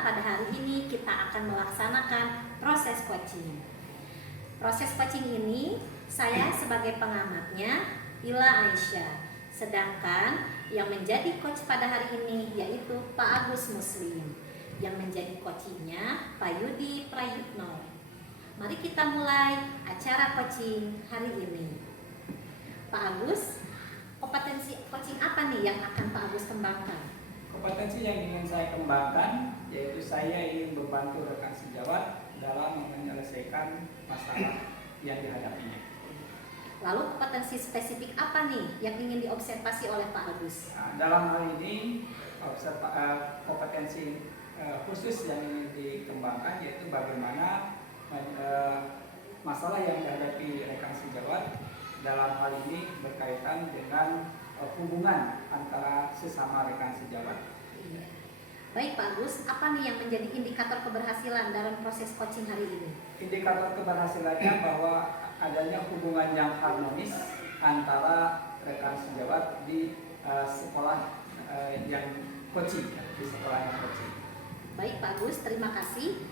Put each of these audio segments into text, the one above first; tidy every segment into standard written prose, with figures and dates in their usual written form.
pada hari ini kita akan melaksanakan proses coaching. Proses coaching ini saya sebagai pengamatnya Ila Aisyah. Sedangkan yang menjadi coach pada hari ini yaitu Pak Agus Muslim. Yang menjadi coachingnya Pak Yudi Prayitno. Mari kita mulai acara coaching hari ini. Pak Agus, kompetensi coaching apa nih yang akan Pak Agus kembangkan? Kompetensi yang ingin saya kembangkan yaitu saya ingin membantu rekan sejawat dalam menyelesaikan masalah yang dihadapinya. Lalu kompetensi spesifik apa nih yang ingin diobservasi oleh Pak Agus? Nah, dalam hal ini kompetensi khusus yang ingin dikembangkan yaitu bagaimana masalah yang dihadapi rekan sejawat dalam hal ini berkaitan dengan hubungan antara sesama rekan sejawat. Baik Pak Agus, apa nih yang menjadi indikator keberhasilan dalam proses coaching hari ini? Indikator keberhasilannya bahwa adanya hubungan yang harmonis antara rekan sejawat di sekolah yang coaching, di sekolah yang coaching. Baik Pak Agus, terima kasih.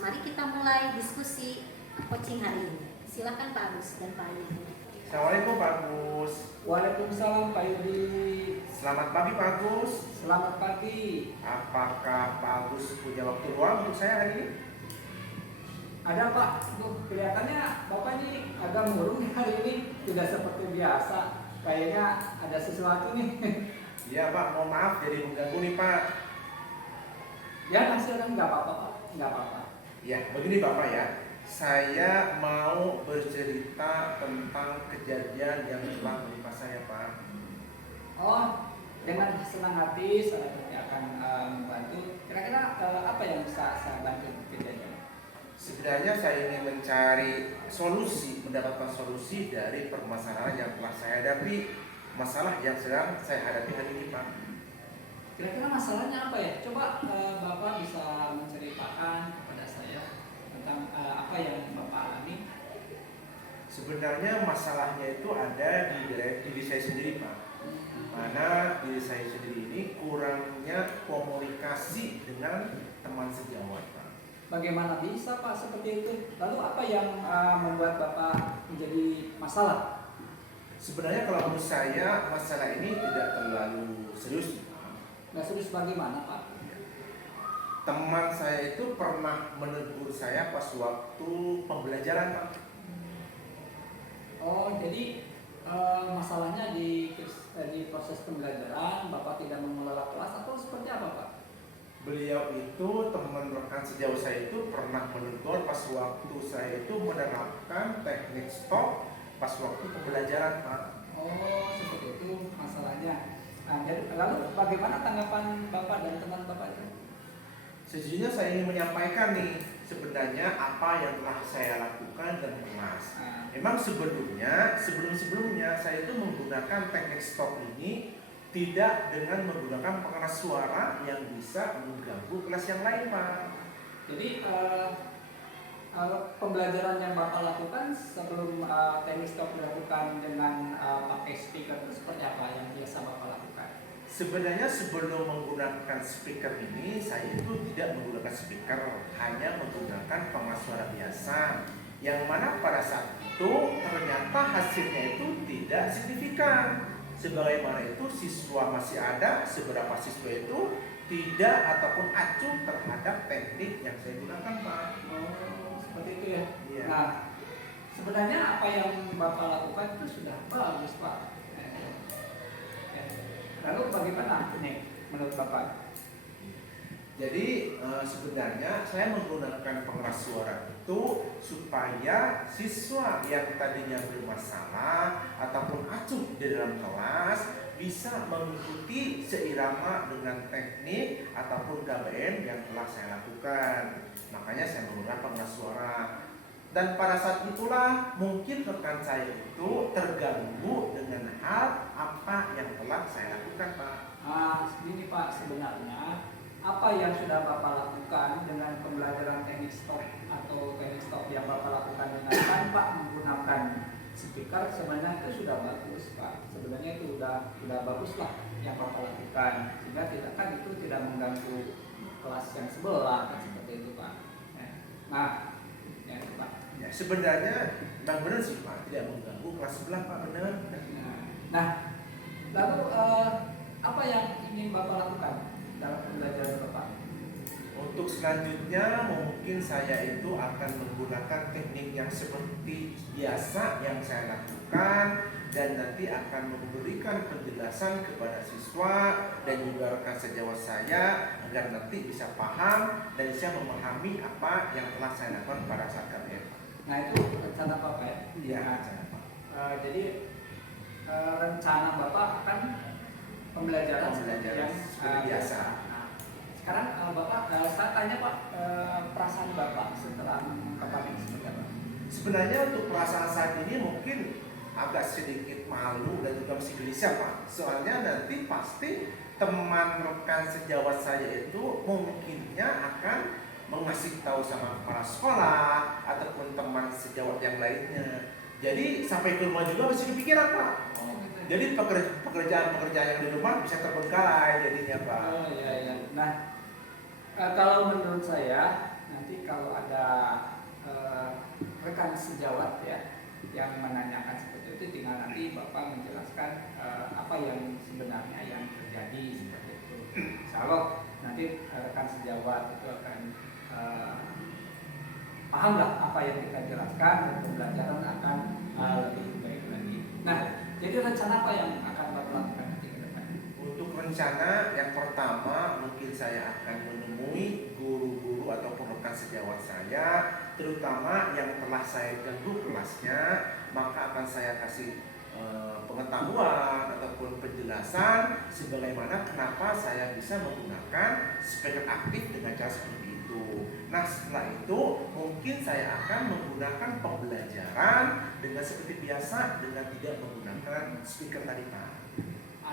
Mari kita mulai diskusi coaching hari ini. Silakan Pak Agus dan Pak Yudi. Assalamualaikum Pak Agus. Waalaikumsalam Pak Yudi. Selamat pagi Pak Agus. Selamat pagi. Apakah Pak Agus punya waktu luang untuk saya hari ini? Ada Pak, kelihatannya Bapak ini agak murung hari ini, tidak seperti biasa. Kayaknya ada sesuatu nih. Iya Pak, mohon maaf jadi mengganggu nih Pak. Ya hasilkan nggak apa-apa Pak, nggak apa-apa. Ya begini Bapak ya, saya mau bercerita tentang kejadian yang telah menimpa saya Pak. Oh, dengan senang hati saya akan membantu. Kira-kira apa yang bisa saya bantu kejadian? Sebenarnya saya ingin mencari solusi, mendapatkan solusi dari permasalahan yang telah saya hadapi, masalah yang sedang saya hadapi hari ini Pak. Kira-kira masalahnya apa ya? Coba Bapak bisa menceritakan kepada saya tentang apa yang Bapak alami. Sebenarnya masalahnya itu ada di diri saya sendiri Pak. Mana diri saya sendiri ini kurangnya komunikasi dengan teman sejawat Pak. Bagaimana bisa Pak seperti itu? Lalu apa yang membuat Bapak menjadi masalah? Sebenarnya kalau menurut saya masalah ini tidak terlalu serius. Nggak serius bagaimana Pak? Teman saya itu pernah menegur saya pas waktu pembelajaran Pak. Oh, jadi masalahnya di proses pembelajaran Bapak tidak mengelola kelas atau seperti apa Pak? Beliau itu teman rekan sejauh saya itu pernah menegur pas waktu saya itu menerapkan teknik stop pas waktu pembelajaran Pak. Oh, seperti itu masalahnya. Nah, jadi, lalu bagaimana tanggapan Bapak dan teman Bapak itu? Sejujurnya saya ingin menyampaikan nih sebenarnya apa yang telah saya lakukan dan kelas. Memang sebelumnya saya itu menggunakan teknik stop ini tidak dengan menggunakan pengeras suara yang bisa mengganggu kelas yang lain Pak. Jadi pembelajaran yang Bapak lakukan sebelum teknik stop dilakukan dengan pakai speaker itu seperti apa yang biasa Bapak lakukan? Sebenarnya sebelum menggunakan speaker ini saya itu tidak menggunakan speaker, hanya menggunakan pengeras suara biasa. Yang mana pada saat itu ternyata hasilnya itu tidak signifikan. Sebagaimana itu siswa masih ada, seberapa siswa itu tidak ataupun acuh terhadap teknik yang saya gunakan Pak. Oh, seperti itu ya. Iya. Nah, sebenarnya apa yang Bapak lakukan itu sudah bagus Pak. Lalu bagaimana ini menurut Bapak? Jadi sebenarnya saya menggunakan pengeras suara itu supaya siswa yang tadinya bermasalah ataupun acuh di dalam kelas bisa mengikuti seirama dengan teknik ataupun KBM yang telah saya lakukan. Makanya saya menggunakan pengeras suara. Dan pada saat itulah mungkin rekan saya itu terganggu dengan hal apa yang telah saya lakukan Pak. Ini Pak, sebenarnya apa yang sudah Bapak lakukan dengan pembelajaran teknik stop atau teknik stop yang Bapak lakukan dengan tanpa menggunakan speaker sebenarnya itu sudah bagus Pak. Sebenarnya itu sudah bagus lah yang Bapak lakukan, sehingga tidak itu tidak mengganggu kelas yang sebelah kan seperti itu Pak. Nah, ya itu Pak. Ya, sebenarnya memang benar sih Pak, tidak mengganggu kelas sebelah Pak, benar. Nah, lalu apa yang ingin Bapak lakukan dalam pembelajaran Bapak? Untuk selanjutnya mungkin saya itu akan menggunakan teknik yang seperti biasa yang saya lakukan, dan nanti akan memberikan penjelasan kepada siswa dan juga rekan sejawat saya agar nanti bisa paham dan bisa memahami apa yang telah saya lakukan pada saat KBM. Nah, itu rencana Bapak ya? Iya, rencana Pak. Jadi rencana Bapak akan pembelajaran yang seperti biasa. Nah, sekarang Bapak, saya tanya Pak, perasaan Bapak setelah mengungkapkan ini seperti apa? Sebenarnya untuk perasaan saat ini mungkin agak sedikit malu dan juga masih gelisah Pak. Soalnya nanti pasti teman rekan sejawat saya itu mungkinnya akan mengasih tahu sama kepala sekolah ataupun teman sejawat yang lainnya. Jadi sampai ke rumah juga masih kepikiran Pak. Oh, gitu. Jadi pekerjaan-pekerjaan yang di rumah bisa terbengkalai jadinya Pak. Oh iya iya. Nah, kalau menurut saya nanti kalau ada rekan sejawat ya yang menanyakan seperti itu, tinggal nanti Bapak menjelaskan apa yang sebenarnya yang terjadi seperti itu. Kalau nanti rekan sejawat itu akan pahamlah apa yang kita jelaskan dan pembelajaran akan lebih baik lagi. Nah, jadi rencana apa yang akan Bapak lakukan nanti ke depan? Untuk rencana yang pertama mungkin saya akan menemui guru-guru ataupun rekan sejawat saya, terutama yang telah saya ganggu kelasnya, maka akan saya kasih pengetahuan ataupun penjelasan sebagaimana kenapa saya bisa menggunakan speaker aktif dengan cara seperti itu. Nah, setelah itu mungkin saya akan menggunakan pembelajaran dengan seperti biasa dengan tidak menggunakan speaker tadi Pak.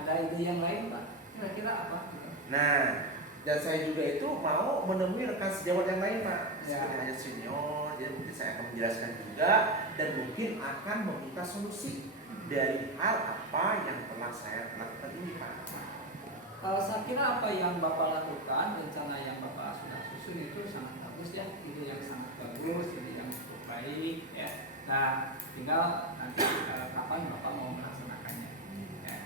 Ada ide yang lain Pak? Kira-kira apa? Nah, dan saya juga itu mau menemui rekan sejawat yang lain Pak, Ya. seperti hanya senior, jadi mungkin saya akan menjelaskan juga dan mungkin akan meminta solusi dari hal apa yang telah saya lakukan ini Pak. Saya kira apa yang Bapak lakukan, rencana yang Bapak sudah susun itu sangat bagus ya, ide yang sangat bagus, ide yang cukup baik ya. Nah, tinggal nanti kapan Bapak mau melaksanakannya. Ya.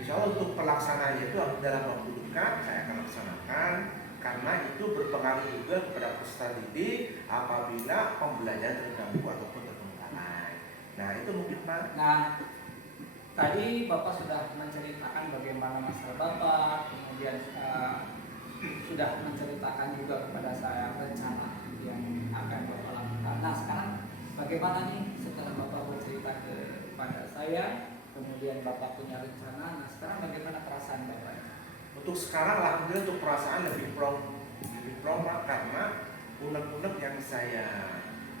Insya Allah untuk pelaksanaannya itu dalam waktu dekat saya akan laksanakan, karena itu berpengaruh juga kepada peserta didik apabila pembelajaran terganggu ataupun terbengkalai. Nah, itu mungkin Pak. Nah, tadi Bapak sudah menceritakan bagaimana masalah Bapak, kemudian sudah menceritakan juga kepada saya rencana yang akan Bapak lakukan. Nah, sekarang bagaimana nih setelah Bapak bercerita kepada saya, kemudian Bapak punya rencana, nah sekarang bagaimana perasaan Bapak? Untuk sekarang alhamdulillah untuk perasaan lebih plong Pak, karena unek-unek yang saya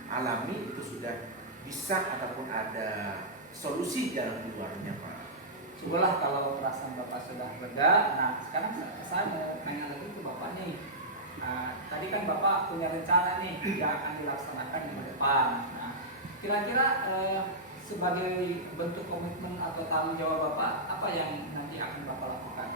alami itu sudah bisa ataupun ada solusi jalan keluarnya Pak. Syukurlah kalau perasaan Bapak sudah reda. Nah, sekarang saya mau nanya lagi ke Bapak nih. Tadi kan Bapak punya rencana nih yang akan dilaksanakan di depan. Nah, kira-kira sebagai bentuk komitmen atau tanggung jawab Bapak, apa yang nanti akan Bapak lakukan?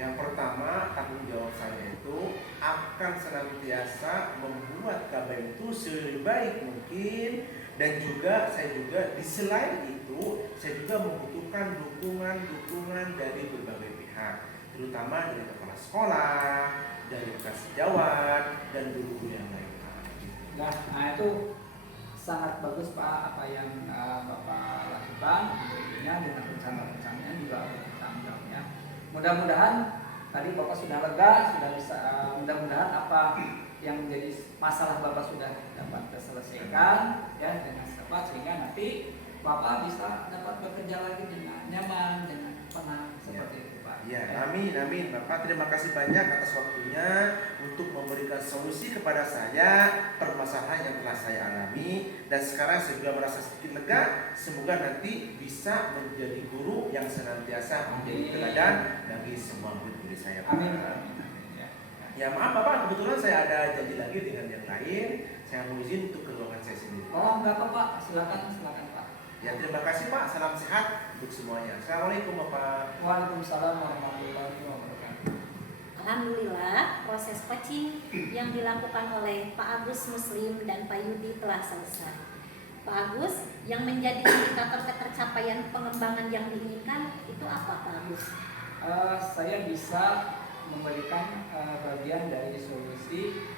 Yang pertama, tanggung jawab saya itu akan senantiasa membuat KBM itu sebaik mungkin, dan juga saya juga di selain itu saya juga membutuhkan dukungan dari berbagai pihak, terutama dari kepala sekolah, dari rekan sejawat, dan guru-guru yang lain. Nah, itu sangat bagus Pak apa yang Bapak lakukan, tentunya dengan rencana-rencananya juga bertanggung jawabnya. Mudah-mudahan tadi Bapak sudah lega, sudah bisa, mudah-mudahan apa yang menjadi masalah Bapak sudah dapat terselesaikan ya dengan cepat, sehingga nanti Bapak bisa dapat bekerja lagi dengan nyaman, dengan tenang seperti itu Pak. Ya, amin. Bapak terima kasih banyak atas waktunya untuk memberikan solusi kepada saya permasalahan yang telah saya alami, dan sekarang saya juga merasa sedikit lega. Semoga nanti bisa menjadi guru yang senantiasa menjadi teladan bagi semua murid-murid saya. Amin. Ya maaf Bapak, kebetulan saya ada janji lagi dengan yang lain. Saya mau izin untuk ke ruangan saya sendiri. Oh enggak Pak, silakan Pak. Ya terima kasih Pak, salam sehat untuk semuanya. Assalamualaikum Bapak. Waalaikumsalam warahmatullahi wabarakatuh. Alhamdulillah, proses coaching yang dilakukan oleh Pak Agus Muslim dan Pak Yudi telah selesai. Pak Agus, yang menjadi indikator ketercapaian pengembangan yang diinginkan itu apa, Pak Agus? Saya bisa memberikan bagian dari solusi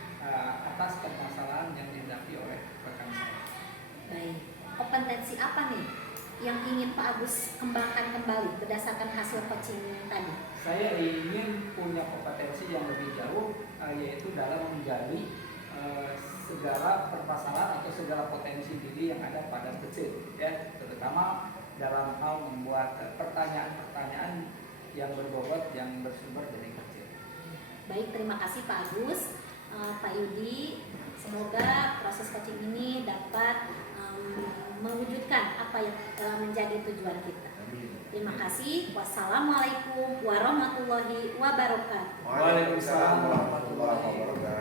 atas permasalahan yang dihadapi oleh rekan saya. Baik, kompetensi apa nih yang ingin Pak Agus kembangkan kembali berdasarkan hasil coaching tadi? Saya ingin punya kompetensi yang lebih jauh, yaitu dalam menggali segala permasalahan atau segala potensi diri yang ada pada kecil, ya, terutama dalam hal membuat pertanyaan-pertanyaan yang berbobot yang bersumber dari kecil. Baik, terima kasih Pak Agus. Pak Yudi, semoga proses coaching ini dapat mewujudkan apa yang menjadi tujuan kita. Terima kasih. Wassalamualaikum warahmatullahi wabarakatuh. Waalaikumsalam warahmatullahi wabarakatuh.